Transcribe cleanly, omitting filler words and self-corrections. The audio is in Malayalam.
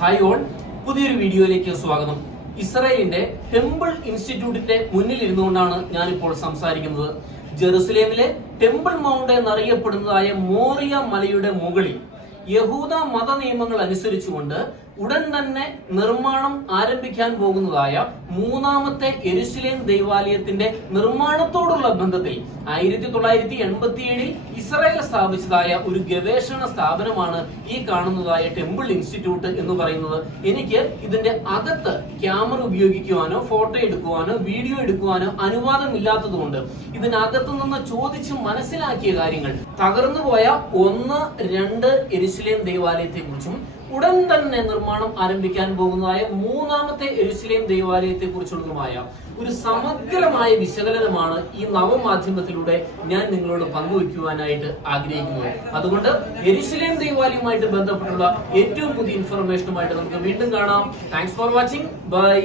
ഹായ് ഓൾ, പുതിയൊരു വീഡിയോയിലേക്ക് സ്വാഗതം. ഇസ്രായേലിന്റെ ടെമ്പിൾ ഇൻസ്റ്റിറ്റ്യൂട്ടിന്റെ മുന്നിൽ ഇരുന്നുകൊണ്ടാണ് ഞാനിപ്പോൾ സംസാരിക്കുന്നത്. ജെറുസലേമിലെ ടെമ്പിൾ മൗണ്ട് എന്നറിയപ്പെടുന്നതായ മോറിയ മലയുടെ മുകളിൽ യഹൂദ മത നിയമങ്ങൾ അനുസരിച്ചുകൊണ്ട് ഉടൻ തന്നെ നിർമ്മാണം ആരംഭിക്കാൻ പോകുന്നതായ മൂന്നാമത്തെ യെരുശലേം ദൈവാലയത്തിന്റെ നിർമ്മാണത്തോടുള്ള ബന്ധത്തിൽ 1987 ഇസ്രായേൽ സ്ഥാപിച്ചതായ ഒരു ഗവേഷണ സ്ഥാപനമാണ് ഈ കാണുന്നതായ ടെമ്പിൾ ഇൻസ്റ്റിറ്റ്യൂട്ട് എന്ന് പറയുന്നത്. എനിക്ക് ഇതിന്റെ അകത്ത് ക്യാമറ ഉപയോഗിക്കുവാനോ ഫോട്ടോ എടുക്കുവാനോ വീഡിയോ എടുക്കുവാനോ അനുവാദമില്ലാത്തതുകൊണ്ട് ഇതിനകത്തു നിന്ന് ചോദിച്ച് മനസ്സിലാക്കിയ കാര്യങ്ങൾ, തകർന്നുപോയ 1-2 യെരുശലേം ദൈവാലയത്തെ കുറിച്ചും ഉടൻ തന്നെ നിർമ്മാണം ആരംഭിക്കാൻ പോകുന്നതായ മൂന്നാമത്തെ യെരുശലേം ദൈവാലയത്തെ കുറിച്ചുള്ളതുമായ ഒരു സമഗ്രമായ വിശകലനമാണ് ഈ നവമാധ്യമത്തിലൂടെ ഞാൻ നിങ്ങളോട് പങ്കുവയ്ക്കുവാനായിട്ട് ആഗ്രഹിക്കുന്നത്. അതുകൊണ്ട് യെരുശലേം ദൈവാലയവുമായിട്ട് ബന്ധപ്പെട്ടുള്ള ഏറ്റവും പുതിയ ഇൻഫർമേഷനുമായിട്ട് നമുക്ക് വീണ്ടും കാണാം. Thanks for watching. ബൈ.